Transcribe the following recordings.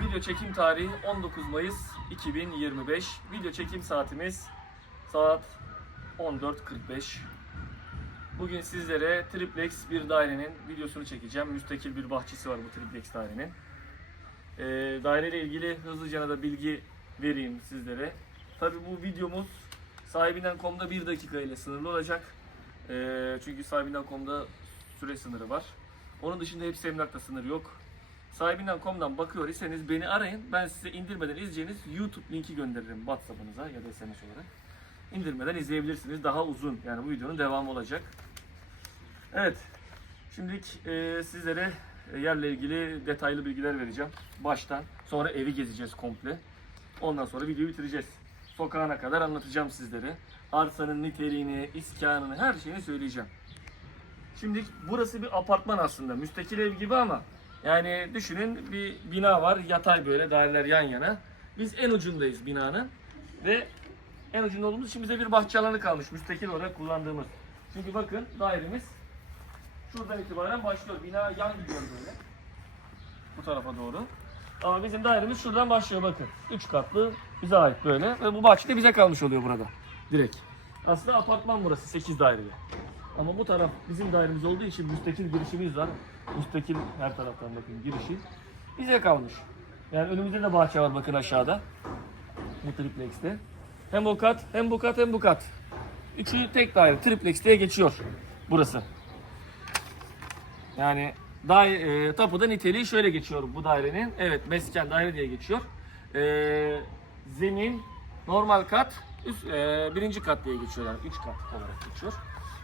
Video çekim tarihi 19 Mayıs 2025. Video çekim saatimiz saat 14.45. Bugün sizlere triplex bir dairenin videosunu çekeceğim. Müstakil bir bahçesi var bu triplex dairenin. Ee, daireyle ilgili hızlıca da bilgi vereyim sizlere. Tabii bu videomuz sahibinden.com'da 1 dakika ile sınırlı olacak. Ee, çünkü sahibinden.com'da süre sınırı var. Onun dışında hepsi emlakta sınır yok. Sahibinden.com'dan bakıyor iseniz beni arayın. Ben size indirmeden izleyeceğiniz YouTube linki gönderirim WhatsApp'ınıza ya da SMS olarak. İndirmeden izleyebilirsiniz. Daha uzun yani bu videonun devamı olacak. Evet. Şimdilik e, sizlere e, yerle ilgili detaylı bilgiler vereceğim. Baştan. Sonra evi gezeceğiz komple. Ondan sonra videoyu bitireceğiz. Sokağına kadar anlatacağım sizlere. Arsanın niteliğini, iskanını, her şeyini söyleyeceğim. Şimdi burası bir apartman aslında. Müstakil ev gibi ama yani düşünün bir bina var. Yatay böyle daireler yan yana. Biz en ucundayız binanın. Ve en ucunda olduğumuz için bize bir bahçe alanı kalmış. Müstakil olarak kullandığımız. Çünkü bakın dairemiz şuradan itibaren başlıyor. Bina yan gidiyor böyle. Bu tarafa doğru. Ama bizim dairemiz şuradan başlıyor bakın. 3 katlı bize ait böyle. Ve bu bahçe de bize kalmış oluyor burada. Direkt. Aslında apartman burası 8 daireli. Ama bu taraf bizim dairemiz olduğu için müstakil girişimiz var. Müstakil her taraftan bakın girişi. Bize kalmış. Yani önümüzde de bahçe var bakın aşağıda. Bu triplex'te. Hem bu kat, hem bu kat, hem bu kat. Üçü tek daire. Triplex diye geçiyor burası. Yani daire, e, tapuda niteliği şöyle geçiyor bu dairenin. Evet mesken daire diye geçiyor. E, zemin, normal kat, üst, e, birinci kat diye geçiyor. Yani üç kat olarak geçiyor.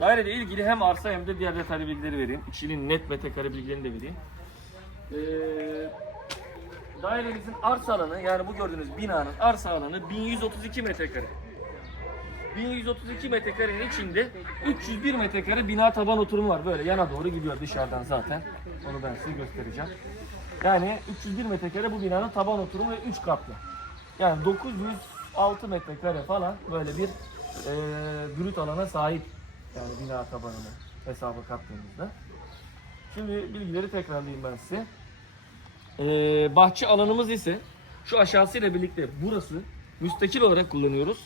Daireyle ilgili hem arsa hem de diğer detaylı bilgileri vereyim. İçinin net metrekare bilgilerini de vereyim. E, dairemizin arsa alanı yani bu gördüğünüz binanın arsa alanı 1132 metrekare. 1132 metrekarenin içinde 301 metrekare bina taban oturumu var. Böyle yana doğru gidiyor dışarıdan zaten. Onu ben size göstereceğim. Yani 301 metrekare bu binanın taban oturumu ve 3 katlı. Yani 906 metrekare falan böyle bir e, brüt alana sahip. Yani bina tabanını hesaba kattığımızda. Şimdi bilgileri tekrarlayayım ben size. Ee, bahçe alanımız ise şu aşağısıyla birlikte burası müstakil olarak kullanıyoruz.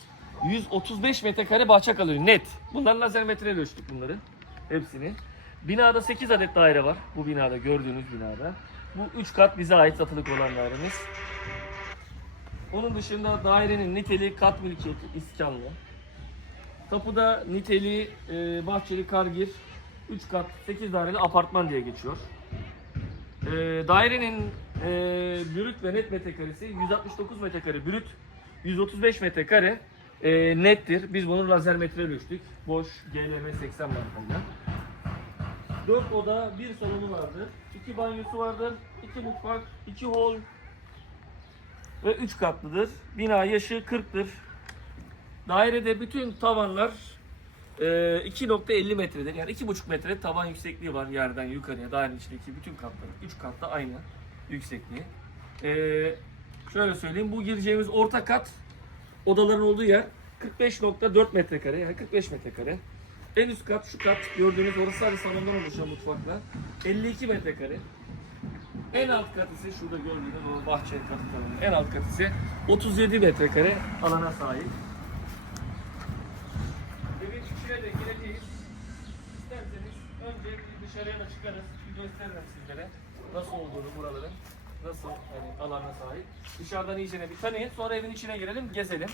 135 metrekare bahçe kalıyor net. Bunlar lazer metreyle ölçtük bunları. Hepsini. Binada 8 adet daire var. Bu binada gördüğünüz binada. Bu 3 kat bize ait satılık olan dairemiz. Onun dışında dairenin niteliği kat mülkiyeti iskanlı. Tapuda niteliği e, bahçeli kargir 3 kat 8 daireli apartman diye geçiyor. E, dairenin e, brüt ve net metrekaresi 169 metrekare brüt, 135 metrekare e, nettir. Biz bunu lazer metre ölçtük. Boş GLM 80 markayla. 4 oda, 1 salonu vardır. 2 banyosu vardır. 2 mutfak, 2 hol ve 3 katlıdır. Bina yaşı 40'tır. Dairede bütün tavanlar e, 2.50 metredir. Yani 2.5 metre tavan yüksekliği var yerden yukarıya. Dairenin içindeki bütün katların 3 katta aynı yüksekliği. E, şöyle söyleyeyim. Bu gireceğimiz orta kat odaların olduğu yer 45.4 metrekare. Yani 45 metrekare. En üst kat şu kat gördüğünüz orası sadece salondan oluşan mutfakla 52 metrekare. En alt kat ise şurada gördüğünüz o bahçe katı tavanı. En alt kat ise 37 metrekare alana sahip. Evin içine de gireceğiz. İsterseniz önce bir dışarıya da çıkarız. Bir gösteririm sizlere. Nasıl olduğunu buraların. Nasıl yani alana sahip. Dışarıdan iyicene bir tanıyın. Sonra evin içine girelim, gezelim.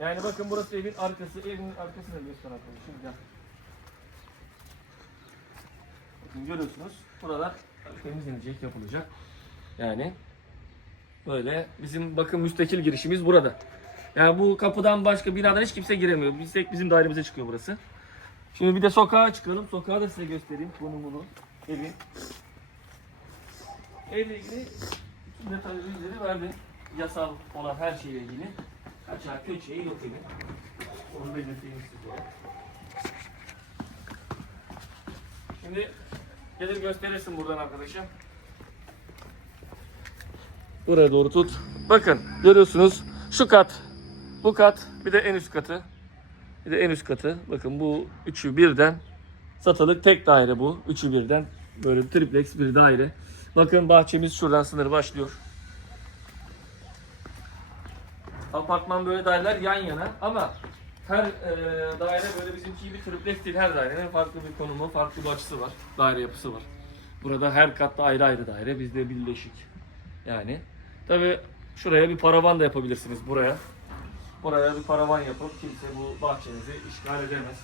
Yani bakın burası evin arkası. Evin arkasını da göster arkadaşım. Gel. Bakın görüyorsunuz. Buralar temizlenecek, yapılacak. Yani böyle bizim bakın müstakil girişimiz burada. Yani bu kapıdan başka binadan hiç kimse giremiyor. Biz tek bizim dairemize çıkıyor burası. Şimdi bir de sokağa çıkalım. Sokağı da size göstereyim. Konumunu, evi. Evle ilgili bütün detaylı bilgileri verdim. Yasal olan her şeyle ilgili. Kaçağı köçeği yok evin. Onu belirteyim size. Şimdi gelir gösterirsin buradan arkadaşım. Buraya doğru tut. Bakın görüyorsunuz şu kat, bu kat, bir de en üst katı. Bir de en üst katı. Bakın bu üçü birden satılık tek daire bu. Üçü birden böyle triplex bir daire. Bakın bahçemiz şuradan sınır başlıyor. Apartman böyle daireler yan yana ama her e, daire böyle bizimki gibi triplex değil. Her dairenin farklı bir konumu, farklı bir açısı var. Daire yapısı var. Burada her katta ayrı ayrı daire. Bizde birleşik. Yani. Tabi şuraya bir paravan da yapabilirsiniz buraya. Buraya bir paravan yapıp kimse bu bahçenizi işgal edemez.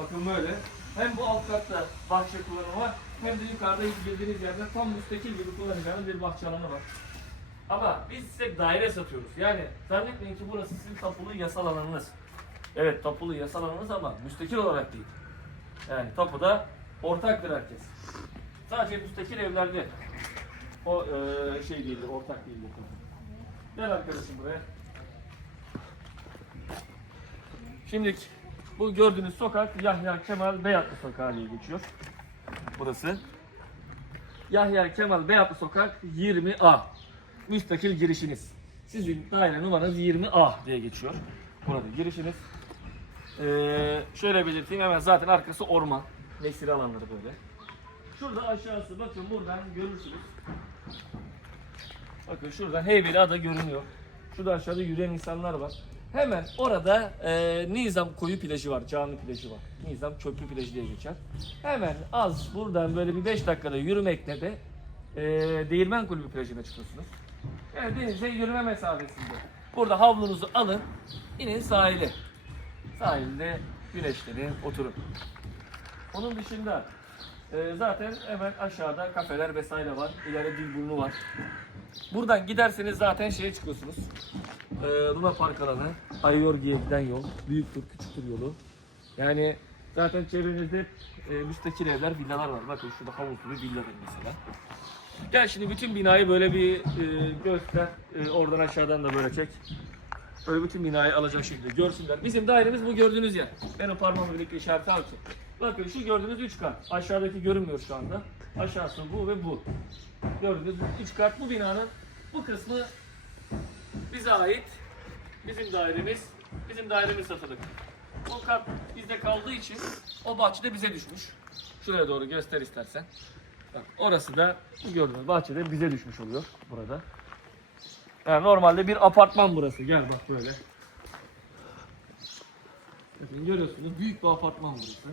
Bakın böyle. Hem bu alt katta bahçe kullanımı var hem de yukarıda girdiğiniz yerde tam müstakil gibi kullanacağınız bir bahçe alanı var. Ama biz size daire satıyoruz. Yani zannetmeyin ki burası sizin tapulu yasal alanınız. Evet tapulu yasal alanınız ama müstakil olarak değil. Yani tapuda ortaktır herkes. Sadece müstakil evlerde o eee, şey değildir, ortak değildir tapu. Gel arkadaşım buraya. Şimdi bu gördüğünüz sokak Yahya Kemal Beyatlı Sokağı diye geçiyor. Burası. Yahya Kemal Beyatlı Sokak 20A. Müstakil girişiniz. Sizin daire numaranız 20A diye geçiyor. Burada girişiniz. Ee, şöyle belirteyim hemen zaten arkası orman. Nesir alanları böyle. Şurada aşağısı bakın buradan görürsünüz. Bakın şuradan Heybeliada görünüyor. Şurada aşağıda yürüyen insanlar var. Hemen orada e, Nizam koyu plajı var, cami plajı var. Nizam çöplü plajı diye geçer. Hemen az buradan böyle bir 5 dakikada yürümekle de e, Değirmen Kulübü plajına çıkıyorsunuz. Yani denize yürüme mesafesinde. Burada havlunuzu alın, inin sahile. Sahilde güneşlenin, oturun. Onun dışında e, zaten hemen aşağıda kafeler vesaire var. İleride Dilburnu var. Buradan giderseniz zaten şeye çıkıyorsunuz. E, Luna Park alanı, Ayyorgi'ye giden yol, büyüktür, küçüktür yolu. Yani zaten çevrenizde e, müstakil evler, villalar var. Bakın şurada havuzlu bir villadır mesela. Gel şimdi bütün binayı böyle bir e, göster. E, oradan aşağıdan da böyle çek. Böyle bütün binayı alacak şekilde görsünler. Bizim dairemiz bu gördüğünüz yer. Ben o parmağımla birlikte işareti al. Bakın şu gördüğünüz 3 kat. Aşağıdaki görünmüyor şu anda. Aşağısı bu ve bu. Gördüğünüz 3 kat bu binanın bu kısmı bize ait. Bizim dairemiz. Bizim dairemiz satılık. Bu kat bizde kaldığı için o bahçede bize düşmüş. Şuraya doğru göster istersen. Bak, orası da gördüğünüz bahçede bize düşmüş oluyor burada. Yani normalde bir apartman burası. Gel bak böyle. Bakın görüyorsunuz büyük bir apartman burası.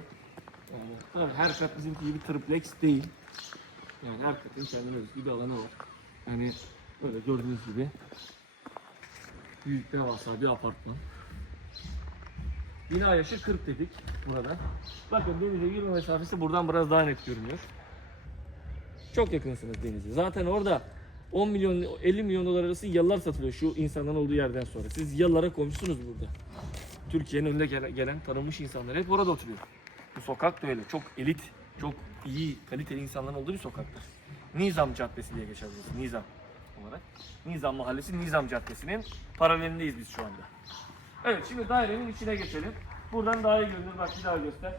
Yani tabii her kat bizimki gibi triplex değil. Yani her katın kendine özgü bir alanı var. Yani böyle gördüğünüz gibi büyük devasa bir apartman. Bina yaşı 40 dedik burada. Bakın denize yürüme mesafesi buradan biraz daha net görünüyor. Çok yakınsınız denize. Zaten orada 10 milyon 50 milyon dolar arası yalılar satılıyor şu insanların olduğu yerden sonra. Siz yalılara komşusunuz burada. Türkiye'nin önünde gelen, gelen tanınmış insanlar hep orada oturuyor. Bu sokak da öyle. Çok elit, çok iyi, kaliteli insanların olduğu bir sokaktır. Nizam Caddesi diye geçer burası. Nizam olarak. Nizam Mahallesi Nizam Caddesi'nin paralelindeyiz biz şu anda. Evet şimdi dairenin içine geçelim. Buradan daha iyi görünür. Bak bir daha göster.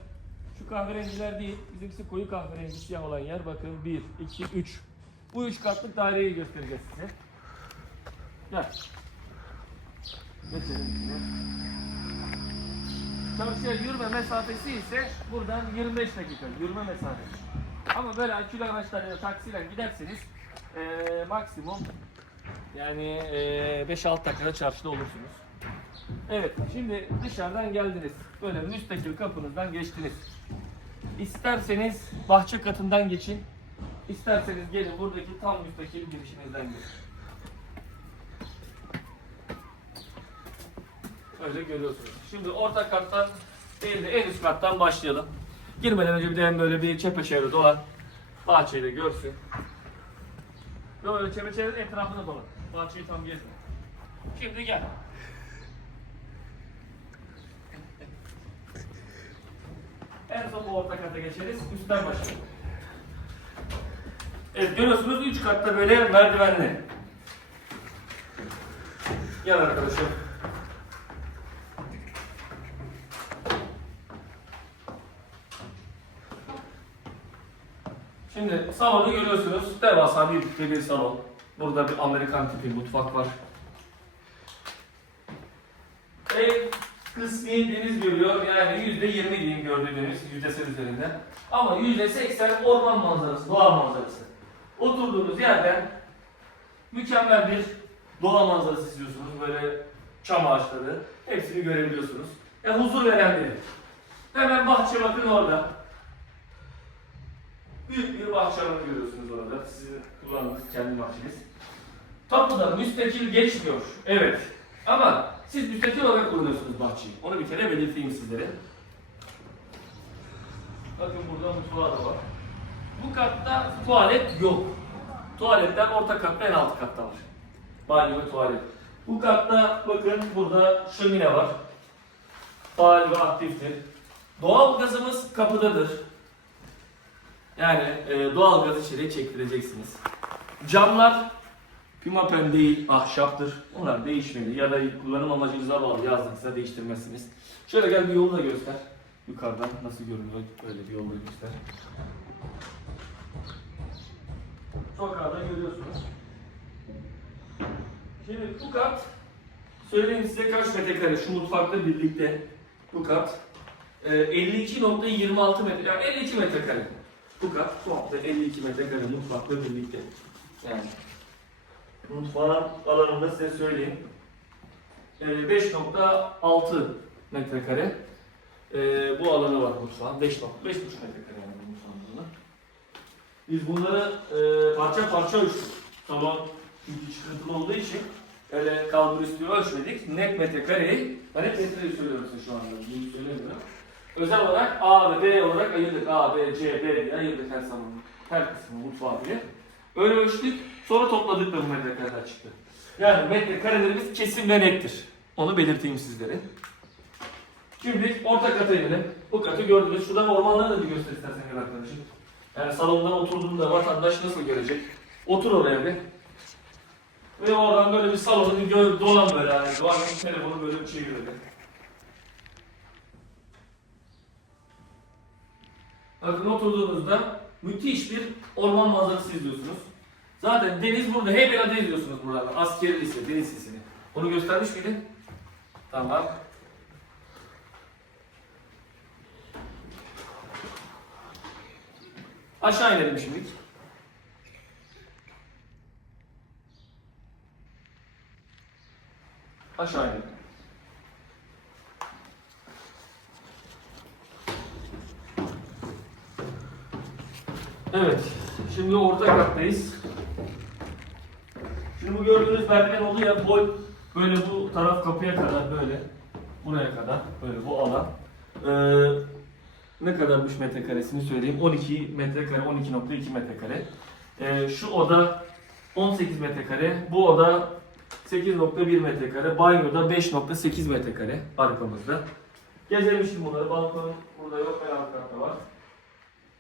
Şu kahverengiler değil. Bizimkisi koyu kahverengi siyah olan yer. Bakın 1, 2, 3. Bu üç katlık daireyi göstereceğiz size. Gel. Geçelim içine. Çarşıya yürüme mesafesi ise buradan 25 dakika yürüme mesafesi. Ama böyle akülü araçlarla taksiyle giderseniz eee, maksimum yani eee 5-6 dakikada çarşıda olursunuz. Evet, şimdi dışarıdan geldiniz. Böyle müstakil kapınızdan geçtiniz. İsterseniz bahçe katından geçin. İsterseniz gelin buradaki tam müstakil girişinizden geçin. Öyle görüyorsunuz. Şimdi orta kattan değil de en üst kattan başlayalım. Girmeden önce bir de hem böyle bir çepeçevre dolan. Bahçeyi de görsün. Böyle çepeçevre etrafını dolan. Bahçeyi tam gezme. Şimdi gel. En son bu orta kata geçeriz. Üstten başlayalım. Evet görüyorsunuz 3 katta böyle merdivenli. Gel arkadaşım. Şimdi salonu görüyorsunuz. Devasa büyüklükte bir salon. Burada bir Amerikan tipi mutfak var. Ev kısmi deniz görüyor. Yani yüzde yirmi diyeyim gördüğünüz yüzdesi üzerinde. Ama yüzde seksen orman manzarası, doğa manzarası. Oturduğunuz yerden mükemmel bir doğa manzarası istiyorsunuz. Böyle çam ağaçları hepsini görebiliyorsunuz. Ya huzur veren bir. Hemen bahçe bakın orada. Büyük bir bahçe görüyorsunuz orada. Sizin kullandığınız kendi bahçeniz. Tapuda müstakil geçmiyor. Evet. Ama siz müstakil olarak kullanıyorsunuz bahçeyi. Onu bir kere belirteyim sizlere. Bakın burada mutfağı da var. Bu katta tuvalet yok. Tuvaletler orta katta en alt katta var. Banyo ve tuvalet. Bu katta bakın burada şömine var. Faal ve aktiftir. Doğal gazımız kapıdadır. Yani e, doğal gaz içeri çektireceksiniz. Camlar pimapen değil ahşaptır. Onlar değişmeli ya da kullanım amacınıza bağlı yazdıysa değiştirmezsiniz. Şöyle gel bir yolu da göster. Yukarıdan nasıl görünüyor böyle bir yolu göster. Sokağda görüyorsunuz. Şimdi bu kat söyleyeyim size kaç metrekare şu mutfakla birlikte bu kat e, 52.26 metre yani 52 metrekare. Bu kat komple 52 metrekare mutfakla birlikte. Yani mutfağın alanını size söyleyeyim. E, 5.6 metrekare e, bu alanı var mutfağın. 5.5 metrekare yani mutfağın alanı. Biz bunları e, parça parça ölçtük. Tamam çünkü çıkıntılı olduğu için öyle kalbur üstü ölçmedik. Net metrekareyi, ben metreyi söylüyorum size şu anda. Bunu söylemiyorum. Özel olarak A ve B olarak ayırdık. A, B, C, B diye ayırdık her zaman. Her kısmı mutfağı diye. Öyle ölçtük. Sonra topladık da bu metrekareler çıktı. Yani metrekarelerimiz kesin ve nettir. Onu belirteyim sizlere. Şimdi orta kata inelim. Bu katı gördünüz. Şuradan ormanları da bir göster istersen arkadaşım. Yani salondan oturduğunda vatandaş nasıl görecek? Otur oraya bir. Ve oradan böyle bir salonu bir dolan böyle yani. Doğanın telefonu böyle bir çevir öyle. Bakın oturduğunuzda müthiş bir orman manzarası izliyorsunuz. Zaten deniz burada. Heybeliada izliyorsunuz burada. Askeri lise, deniz sesini. Onu göstermiş miydin? Tamam. Aşağı inelim şimdi. Aşağı inelim. Evet. Şimdi orta kattayız. Şimdi bu gördüğünüz merdiven oldu ya boy böyle bu taraf kapıya kadar böyle buraya kadar böyle bu alan. Ee, ne kadarmış metrekaresini söyleyeyim. 12 metrekare, 12.2 metrekare. Ee, şu oda 18 metrekare, bu oda 8.1 metrekare, banyoda 5.8 metrekare arkamızda. Gezelim şimdi bunları. Balkon burada yok, alt katta var.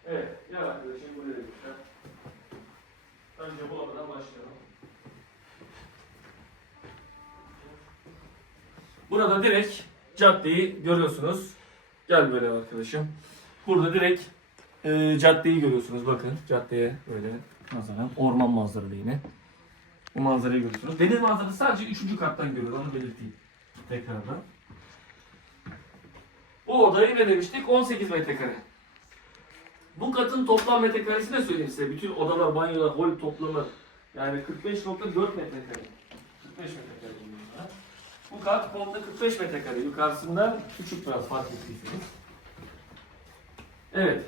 Evet, gel arkadaşım buraya geçelim. Önce bu odadan başlayalım. Burada direkt caddeyi görüyorsunuz. Gel böyle arkadaşım. Burada direkt e, caddeyi görüyorsunuz. Bakın caddeye böyle nazaran orman manzaralı yine. Bu manzarayı görüyorsunuz. Deniz manzarası sadece 3. kattan görülür. Onu belirteyim. Tekrardan. Bu odayı ne demiştik? 18 metrekare. Bu katın toplam metrekaresini de söyleyeyim size. Bütün odalar, banyolar, hol toplamı. Yani 45.4 metrekare. 45 metrekare. Bu kat komple 45 metrekare. Yukarısından küçük biraz fark ettiyseniz. Evet.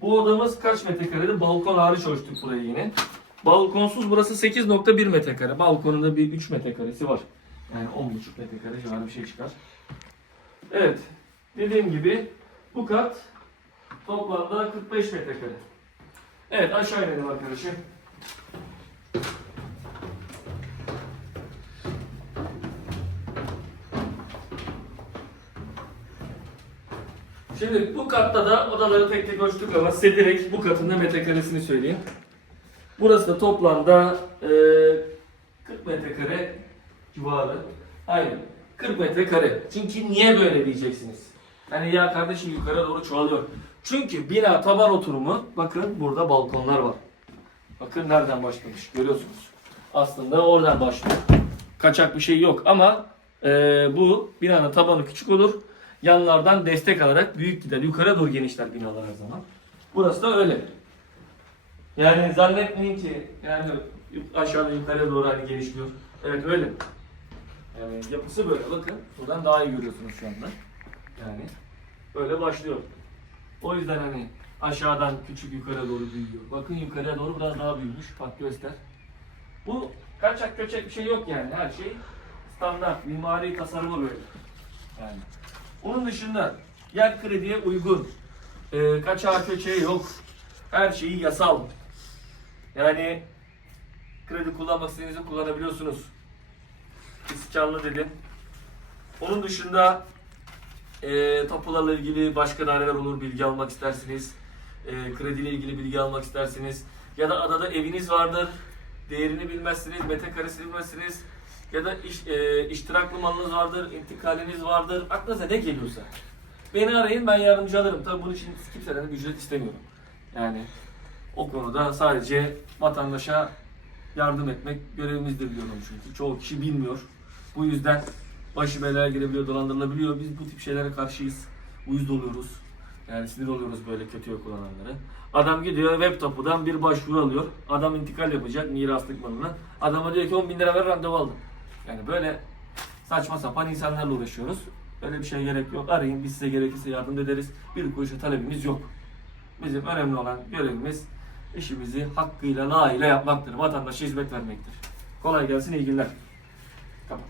Bu odamız kaç metrekarede? Balkon hariç ölçtük burayı yine. Balkonsuz burası 8.1 metrekare. Balkonunda bir 3 metrekaresi var. Yani 10.5 metrekare civarı bir şey çıkar. Evet. Dediğim gibi bu kat toplamda 45 metrekare. Evet aşağı inelim arkadaşım. Şimdi bu katta da odaları tek tek ölçtük ama size direkt bu katın da metrekaresini söyleyeyim. Burası da toplamda e, 40 metrekare civarı. Aynen. 40 metrekare. Çünkü niye böyle diyeceksiniz? Yani ya kardeşim yukarı doğru çoğalıyor. Çünkü bina taban oturumu bakın burada balkonlar var. Bakın nereden başlamış görüyorsunuz. Aslında oradan başlıyor. Kaçak bir şey yok ama e, bu binanın tabanı küçük olur. Yanlardan destek alarak büyük gider. Yukarı doğru genişler binalar her zaman. Burası da öyle. Yani zannetmeyin ki yani aşağıda yukarıya doğru hani genişliyor. Evet öyle. Yani yapısı böyle bakın. Buradan daha iyi görüyorsunuz şu anda. Yani böyle başlıyor. O yüzden hani aşağıdan küçük yukarı doğru büyüyor. Bakın yukarıya doğru biraz daha büyümüş. Bak göster. Bu kaçak göçek bir şey yok yani. Her şey standart. Mimari tasarımı böyle. Yani. Onun dışında yer krediye uygun. Ee, kaçağı köçeği yok. Her şeyi yasal. Yani kredi kullanmak istediğinizde kullanabiliyorsunuz. İskanlı dedim. Onun dışında e, tapularla ilgili başka daireler olur bilgi almak istersiniz. E, krediyle ilgili bilgi almak istersiniz. Ya da adada eviniz vardır. Değerini bilmezsiniz, metrekaresini bilmezsiniz. Ya da iş, e, iştiraklı malınız vardır, intikaliniz vardır. Aklınıza ne geliyorsa. Beni arayın ben yardımcı alırım. Tabii bunun için kimseden ücret istemiyorum. Yani o konuda sadece vatandaşa yardım etmek görevimizdir diyorum çünkü. Çoğu kişi bilmiyor. Bu yüzden başı belaya girebiliyor, dolandırılabiliyor. Biz bu tip şeylere karşıyız. Uyuz oluyoruz. Yani sinir oluyoruz böyle kötü yok kullananlara. Adam gidiyor web tapudan bir başvuru alıyor. Adam intikal yapacak miraslık malına. Adama diyor ki 10 bin lira ver randevu aldım. Yani böyle saçma sapan insanlarla uğraşıyoruz. Böyle bir şey gerek yok. Arayın biz size gerekirse yardım ederiz. Bir kuruşa talebimiz yok. Bizim önemli olan görevimiz işimizi hakkıyla, layığıyla yapmaktır. Vatandaşa hizmet vermektir. Kolay gelsin, iyi günler. Kapat.